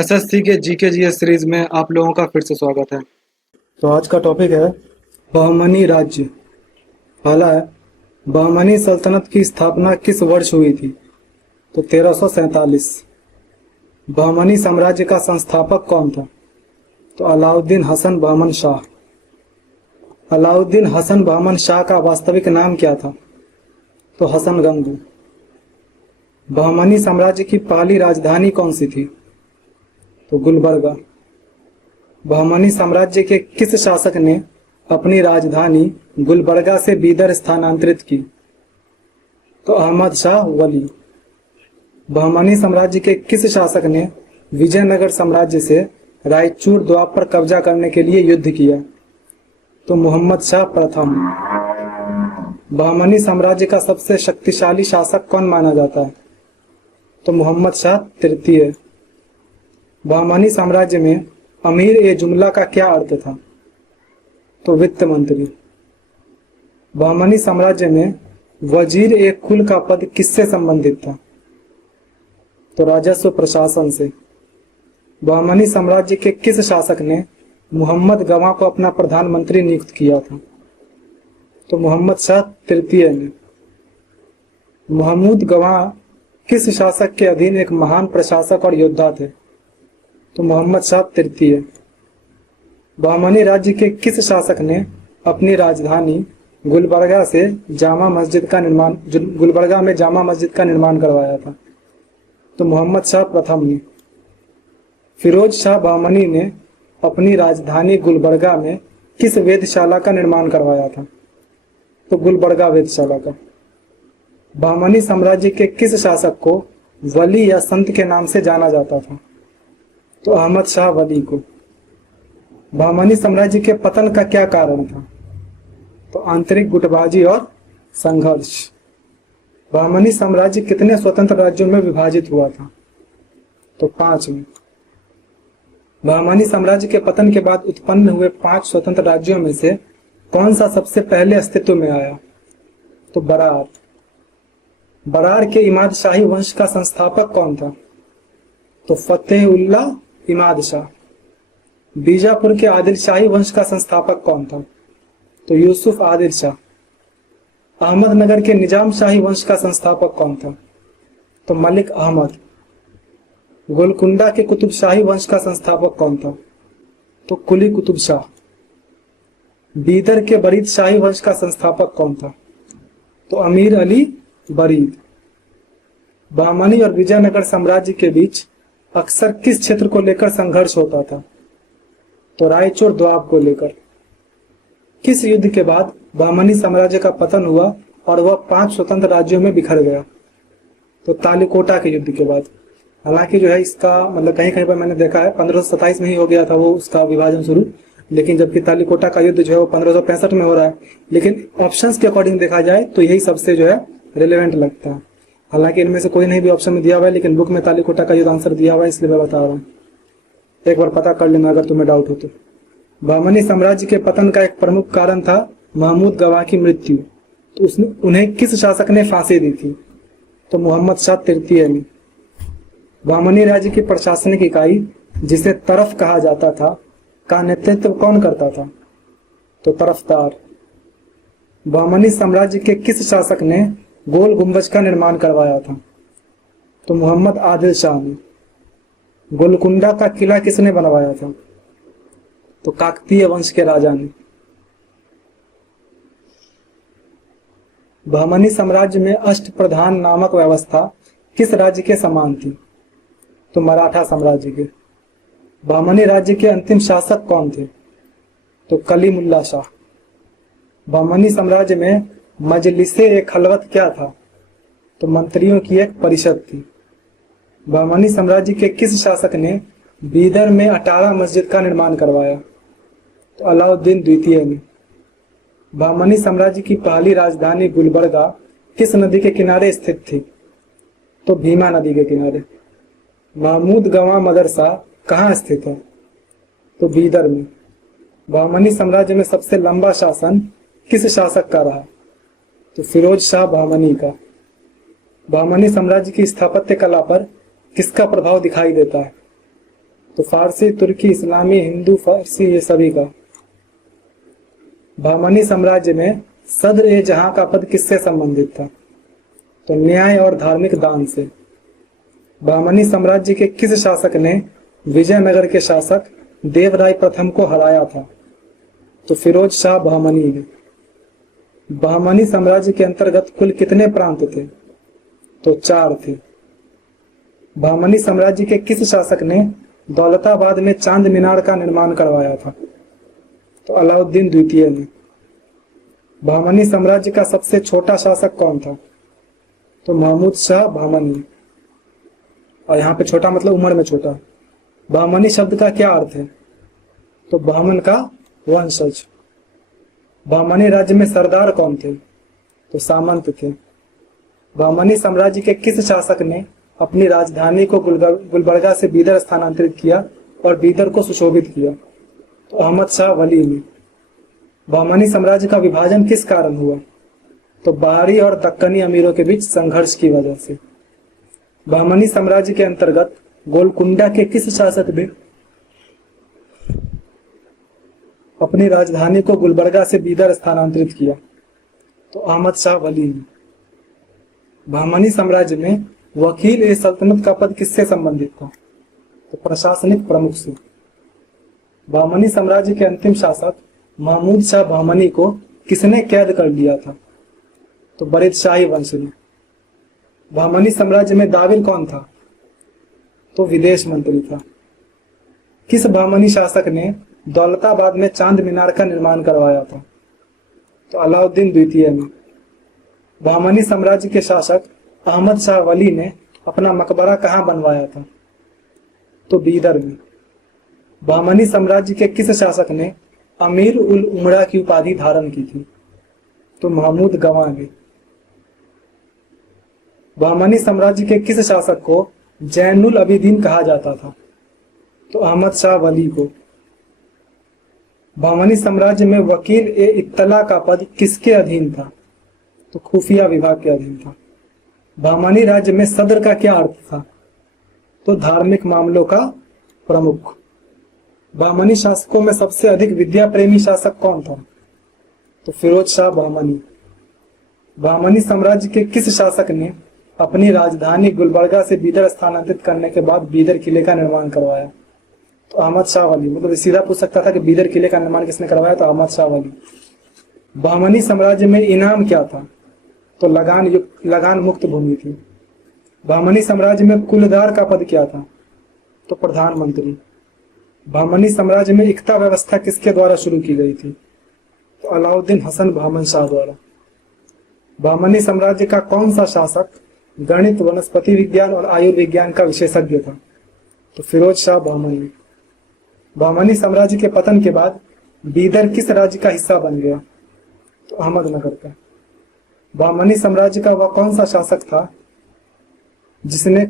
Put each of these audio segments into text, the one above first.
SSC के GK GS series में आप लोगों का फिर से स्वागत है। तो आज का टॉपिक है बहमनी राज्य। पहला है, बहमनी सल्तनत की स्थापना किस वर्ष हुई थी? तो 1347। बहमनी साम्राज्य का संस्थापक कौन था? तो अलाउद्दीन हसन बहमन शाह। अलाउद्दीन हसन बहमन शाह का वास्तविक नाम क्या था? तो हसन गंगू। बहमनी साम्राज्य की पहली राजधानी कौन सी थी? तो गुलबर्गा। बहमनी साम्राज्य के किस शासक ने अपनी राजधानी गुलबर्गा से बीदर स्थानांतरित की? तो अहमद शाह वली। बहमनी साम्राज्य के किस शासक ने विजयनगर साम्राज्य से रायचूर द्वीप पर कब्जा करने के लिए युद्ध किया? तो मोहम्मद शाह प्रथम। बहमनी साम्राज्य का सबसे शक्तिशाली शासक कौन माना जाता है? तो मोहम्मद शाह तृतीय। बहमनी साम्राज्य में अमीर ए जुमला का क्या अर्थ था? तो वित्त मंत्री। बहमनी साम्राज्य में वजीर ए कुल का पद किससे संबंधित था? तो राजस्व प्रशासन से। बहमनी साम्राज्य के किस शासक ने मोहम्मद गवाह को अपना प्रधानमंत्री नियुक्त किया था? तो मोहम्मद शाह तृतीय ने। महमूद गवाह किस शासक के अधीन एक महान प्रशासक और योद्धा थे? तो मोहम्मद शाह तृतीय। बहमनी राज्य के किस शासक ने अपनी राजधानी गुलबर्गा में जामा मस्जिद का निर्माण करवाया था? तो मोहम्मद शाह प्रथम ने। फिरोज शाह बहमनी ने अपनी राजधानी गुलबर्गा में किस वेधशाला का निर्माण करवाया था? तो गुलबर्गा वेधशाला का। बहमनी साम्राज्य के किस शासक को वली या संत के नाम से जाना जाता था? तो अहमद शाह वली को। बहमनी साम्राज्य के पतन का क्या कारण था? तो आंतरिक गुटबाजी और संघर्ष। बहमनी साम्राज्य कितने स्वतंत्र राज्यों में विभाजित हुआ था? तो 5 में। बहमनी साम्राज्य के पतन के बाद उत्पन्न हुए 5 स्वतंत्र राज्यों में से कौन सा सबसे पहले अस्तित्व में आया? तो बरार। बरार के इमाद शाही वंश का संस्थापक कौन था? तो फतेहुल्लाह इमाद शाह। बीजापुर के आदिल शाही वंश का संस्थापक कौन था? तो यूसुफ आदिल शाह। अहमदनगर के निजाम शाही वंश का संस्थापक कौन था? तो मलिक अहमद। गोलकुंडा के कुतुब शाही वंश का संस्थापक कौन था? तो कुली कुतुब शाह। बीदर के बरीद शाही वंश का संस्थापक कौन था? तो अमीर अली बरीद। बहमनी और विजयनगर साम्राज्य के बीच अक्सर किस क्षेत्र को लेकर संघर्ष होता था? तो रायचूर द्वीप को लेकर। किस युद्ध के बाद बहमनी साम्राज्य का पतन हुआ और वह 5 स्वतंत्र राज्यों में बिखर गया? तो तालिकोटा के युद्ध के बाद। हालांकि जो है इसका मतलब कहीं कहीं पर मैंने देखा है 1527 में ही हो गया था वो उसका विभाजन शुरू, लेकिन जबकि तालिकोटा का युद्ध जो है वो 1565 में हो रहा है। लेकिन ऑप्शंस के अकॉर्डिंग देखा जाए तो यही सबसे जो है रिलेवेंट लगता है। हालांकि इनमें से कोई नहीं भी ऑप्शन में दिया हुआ है, लेकिन बुक में तालिकोटा का युद्ध आंसर दिया हुआ है, इसलिए मैं बता रहा हूँ। एक बार पता कर लेना अगर तुम्हें डाउट हो तो। बहमनी साम्राज्य के पतन का एक प्रमुख कारण था महमूद गवाह की मृत्यु। तो उन्हें किस शासक ने फांसी दी थी? तो मोहम्मद शाह तृतीय ने। बहमनी राज्य की प्रशासनिक इकाई जिसे तरफ कहा जाता था का नेतृत्व कौन करता था? तो तरफदार। बहमनी साम्राज्य के किस शासक ने गोल गुंबज का निर्माण करवाया था? तो मोहम्मद आदिल शाह ने। गोलकुंडा का किला किसने बनवाया था? तो काकतीय वंश के राजा ने। बहमनी साम्राज्य में अष्टप्रधान नामक व्यवस्था किस राज्य के समान थी? तो मराठा साम्राज्य के। बहमनी राज्य के अंतिम शासक कौन थे? तो कलीमुल्ला शाह। बहमनी साम्राज्य में मजलिसे ए खलवत क्या था? तो मंत्रियों की एक परिषद थी। बहमनी साम्राज्य के किस शासक ने बीदर में 18 मस्जिद का निर्माण करवाया? तो अलाउद्दीन द्वितीय ने। बहमनी साम्राज्य की पहली राजधानी गुलबर्गा किस नदी के किनारे स्थित थी? तो भीमा नदी के किनारे। महमूद गवाह मदरसा कहाँ स्थित है? तो बीदर में। बहमनी साम्राज्य में सबसे लंबा शासन किस शासक का रहा? तो फिरोज शाह बहमनी का। बहमनी साम्राज्य की स्थापत्य कला पर किसका प्रभाव दिखाई देता है? तो फारसी, तुर्की, इस्लामी, हिंदू, फारसी, ये सभी का। बहमनी साम्राज्य में सद्र ए जहां का पद किससे संबंधित था? तो न्याय और धार्मिक दान से। बहमनी साम्राज्य के किस शासक ने विजयनगर के शासक देवराय प्रथम को हराया था? तो फिरोज शाह बहमनी ने। बहमनी साम्राज्य के अंतर्गत कुल कितने प्रांत थे? तो 4 थे। बहमनी साम्राज्य के किस शासक ने दौलताबाद में चांद मीनार का निर्माण करवाया था? तो अलाउद्दीन द्वितीय ने। बहमनी साम्राज्य का सबसे छोटा शासक कौन था? तो महमूद शाह बहमनी। और यहाँ पे छोटा मतलब उम्र में छोटा। बहमनी शब्द का क्या अर्थ है? तो बहमन का वंशज। बहमनी राज्य में सरदार कौन थे? तो सामंत थे। बहमनी साम्राज्य के किस शासक ने अपनी राजधानी को गुलबर्गा से बीदर स्थानांतरित किया और बीदर को सुशोभित किया? तो अहमद शाह वली ने। बहमनी साम्राज्य का विभाजन किस कारण हुआ? तो बाहरी और दक्कनी अमीरों के बीच संघर्ष की वजह से। बहमनी साम्राज्य के अंतर्गत गोलकुंडा के किस शासक ने अपनी राजधानी को गुलबर्गा से बीदर स्थानांतरित किया? तो अहमद शाह वली ने। बहमनी साम्राज्य में वकील ए सल्तनत का पद किससे संबंधित था? तो प्रशासनिक प्रमुख से। बहमनी साम्राज्य के अंतिम शासक महमूद शाह बहमनी को किसने कैद कर लिया था? तो बरीद शाही वंश ने। बहमनी साम्राज्य में दाविल कौन था? तो विदेश मंत्री था। किस बहमनी शासक ने दौलताबाद में चांद मीनार का निर्माण करवाया था? तो अलाउद्दीन द्वितीय ने। बहमनी साम्राज्य के शासक अहमद शाह वली ने अपना मकबरा कहाँ बनवाया था? तो बीदर में। बहमनी साम्राज्य के किस शासक ने अमीर उल उमरा की उपाधि धारण की थी? तो महमूद गवाह ने। बहमनी साम्राज्य के किस शासक को जैनुल अबिदीन कहा जाता था? तो अहमद शाह वली को। बहमनी साम्राज्य में वकील ए इत्तला का पद किसके अधीन था? तो खुफिया विभाग के अधीन था। बहमनी राज्य में सदर का क्या अर्थ था? तो धार्मिक मामलों का प्रमुख। बहमनी शासकों में सबसे अधिक विद्या प्रेमी शासक कौन था? तो फिरोज शाह बहमनी। बहमनी साम्राज्य के किस शासक ने अपनी राजधानी गुलबर्गा से बीदर स्थानांतरित करने के बाद बीदर किले का निर्माण करवाया? तो अहमद शाह वली। मतलब सीधा पूछ सकता था कि बीदर किले का निर्माण किसने करवाया? तो अहमद शाह वली। बहमनी साम्राज्य में इनाम क्या था? तो लगान मुक्त भूमि थी। बहमनी साम्राज्य में कुलदार का पद क्या था? तो प्रधानमंत्री। बहमनी साम्राज्य में इक्ता व्यवस्था किसके द्वारा शुरू की गई थी? तो अलाउद्दीन हसन बहमन शाह द्वारा। बहमनी साम्राज्य का कौन सा शासक गणित, वनस्पति विज्ञान और आयुर्विज्ञान का विशेषज्ञ था? तो फिरोज शाह बहमनी। बहमनी साम्राज्य के पतन के बाद बीदर किस राज्य का हिस्सा बन गया? तो अहमदनगर का। बहमनी साम्राज्य का वह कौन सा शासक था जिसने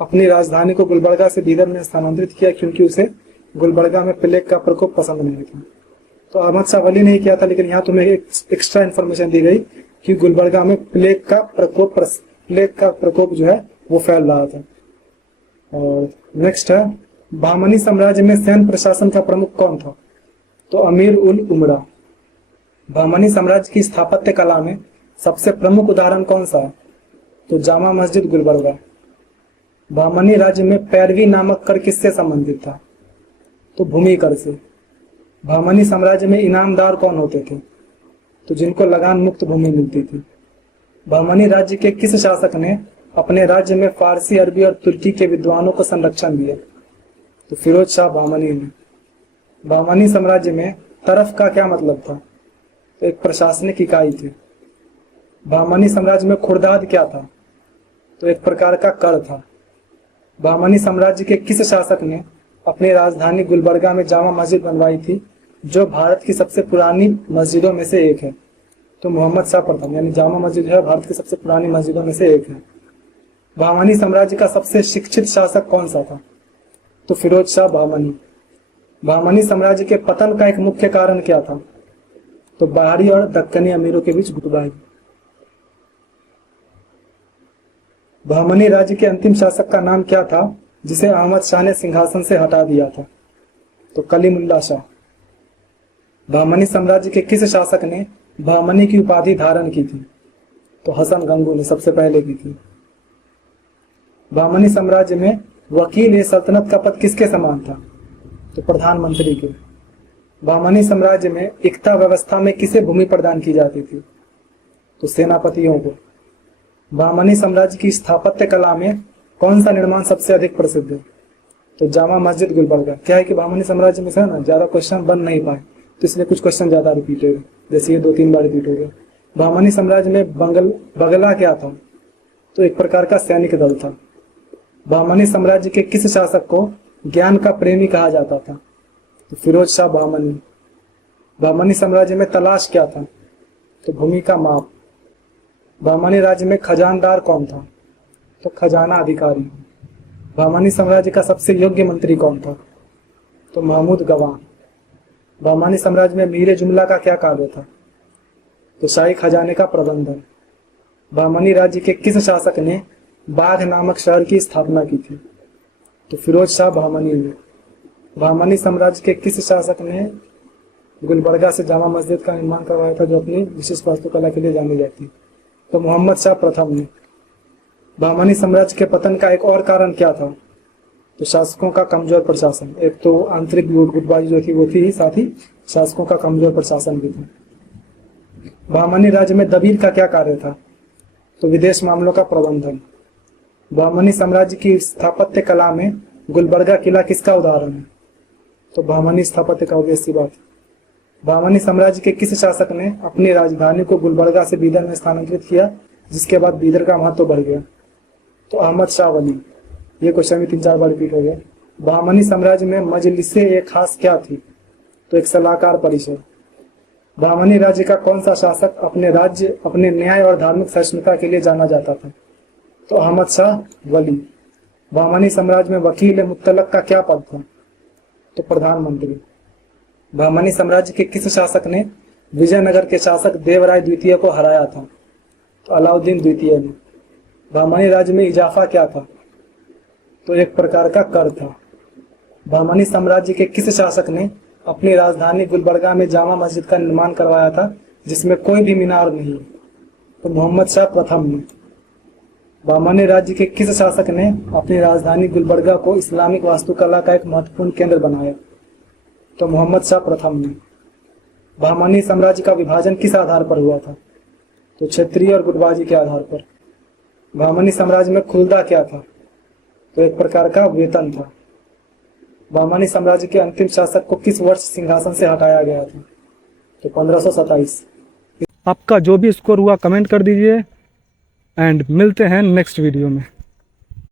अपनी राजधानी को गुलबर्गा से बीदर में स्थानांतरित किया क्योंकि उसे गुलबर्गा में प्लेग का प्रकोप पसंद नहीं था? तो अहमद शाह वली ने किया था, लेकिन यहाँ तुम्हें एक एक्स्ट्रा इन्फॉर्मेशन दी गई कि गुलबर्गा में प्लेग का प्रकोप जो है वो फैल रहा था। और नेक्स्ट है, बहमनी साम्राज्य में सैन्य प्रशासन का प्रमुख कौन था? तो अमीर उल उमरा। बहमनी साम्राज्य की स्थापत्य कला में सबसे प्रमुख उदाहरण कौन सा है? तो जामा मस्जिद गुलबर्गा। बहमनी राज्य में पैरवी नामक कर किससे संबंधित था? तो भूमि कर से। बहमनी साम्राज्य में इनामदार कौन होते थे? तो जिनको लगान मुक्त भूमि मिलती थी। बहमनी राज्य के किस शासक ने अपने राज्य में फारसी, अरबी और तुर्की के विद्वानों को संरक्षण दिया? तो फिरोज शाह बहमनी ने। बहमनी साम्राज्य में तरफ का क्या मतलब था? तो एक प्रशासनिक इकाई थी। बहमनी साम्राज्य में खुर्दाद क्या था? तो एक प्रकार का कर था। बहमनी साम्राज्य के किस शासक ने अपनी राजधानी गुलबर्गा में जामा मस्जिद बनवाई थी, जो भारत की सबसे पुरानी मस्जिदों में से एक है? तो मोहम्मद शाह प्रथम। यानी जामा मस्जिद है भारत की सबसे पुरानी मस्जिदों में से एक है। बहमनी साम्राज्य का सबसे शिक्षित शासक कौन सा था? तो फिरोज शाह बहमनी। बहमनी साम्राज्य के पतन का एक मुख्य कारण क्या था? तो बाहरी और दक्कनी अमीरों के बीच गुटबाजी। बहमनी राज्य के अंतिम शासक का नाम क्या था जिसे अहमद शाह ने सिंहासन से हटा दिया था? तो कलीमुल्ला शाह। बहमनी साम्राज्य के किस शासक ने बहमनी की उपाधि धारण की थी? तो हसन गंगू ने सबसे पहले की थी। बहमनी साम्राज्य में वकील ए सल्तनत का पद किसके समान था? तो प्रधानमंत्री के। बहमनी साम्राज्य में इक्ता व्यवस्था में किसे भूमि प्रदान की जाती थी? तो सेनापतियों को। बहमनी साम्राज्य की स्थापत्य कला में कौन सा निर्माण सबसे अधिक प्रसिद्ध है? तो जामा मस्जिद गुलबर्गा। क्या है कि बहमनी साम्राज्य में से ना ज्यादा क्वेश्चन बन नहीं पाए, तो इसलिए कुछ क्वेश्चन ज्यादा रिपीट हो गए, जैसे ये 2-3 बार रिपीट हो गया। बहमनी साम्राज्य में बगला क्या था? तो एक प्रकार का सैनिक दल था। बहमनी साम्राज्य के किस शासक को ज्ञान का प्रेमी कहा जाता था? तो फिरोज शाह बहमनी। बहमनी साम्राज्य में तलाश क्या था? तो भूमि का माप। बहमनी राज्य में खजानदार कौन था? तो खजाना अधिकारी। बहमनी साम्राज्य का सबसे योग्य मंत्री कौन था? तो महमूद गवान। बहमनी साम्राज्य में मीर जुमला का क्या कार्य था? तो शाही खजाने का प्रबंधन। बहमनी राज्य के किस शासक ने बाघ नामक शहर की स्थापना की थी? तो फिरोज शाह बहमनी ने। बहमनी साम्राज्य के किस शासक ने गुलबर्गा से जामा मस्जिद का निर्माण करवाया था, जो अपनी विशिष्ट वास्तुकला के लिए जानी जाती है? तो मोहम्मद शाह प्रथम ने। बहमनी साम्राज्य के पतन का एक और कारण क्या था? तो शासकों का कमजोर प्रशासन। एक तो आंतरिक गुटबाजी जो थी वो थी, साथ ही शासकों का कमजोर प्रशासन भी था। बहमनी राज्य में दबीर का क्या कार्य था? तो विदेश मामलों का प्रबंधन। बहमनी साम्राज्य की स्थापत्य कला में गुलबर्गा किला किसका उदाहरण है? तो बहमनी स्थापत्य का, obvious सी बात। बहमनी साम्राज्य के किस शासक ने अपनी राजधानी को गुलबर्गा से बीदर में स्थानांतरित किया, जिसके बाद बीदर का महत्व बढ़ गया? तो अहमद शाह वली। ये क्वेश्चन भी 3-4 बार रिपीट हो गया। बहमनी साम्राज्य में मजलिसे एक खास क्या थी? तो एक सलाहकार परिषद। बहमनी राज्य का कौन सा शासक अपने राज्य, अपने न्याय और धार्मिक सहिष्णुता के लिए जाना जाता था? तो अहमद शाह वली। बहमनी साम्राज्य में वकील मुत्तलक का क्या पद था? तो प्रधानमंत्री। बहमनी साम्राज्य के किस शासक ने विजयनगर के शासक देवराय द्वितीय को हराया था? तो अलाउद्दीन द्वितीय ने। बहमनी राज्य में इजाफा क्या था? तो एक प्रकार का कर था। बहमनी साम्राज्य के किस शासक ने अपनी राजधानी गुलबर्गा में जामा मस्जिद का निर्माण करवाया था, जिसमें कोई भी मीनार नहीं? तो मोहम्मद शाह प्रथम ने। बहमनी राज्य के किस शासक ने अपनी राजधानी गुलबर्गा को इस्लामिक वास्तुकला का एक महत्वपूर्ण केंद्र बनाया? तो मोहम्मद शाह प्रथम ने। बहमनी साम्राज्य का विभाजन किस आधार पर हुआ था? तो क्षेत्रीय और गुटबाजी के आधार पर। बहमनी साम्राज्य में खुलदा क्या था? तो एक प्रकार का वेतन था। बहमनी साम्राज्य के अंतिम शासक को किस वर्ष सिंहासन से हटाया गया था? तो 1527। आपका जो भी स्कोर हुआ कमेंट कर दीजिए एंड मिलते हैं नेक्स्ट वीडियो में।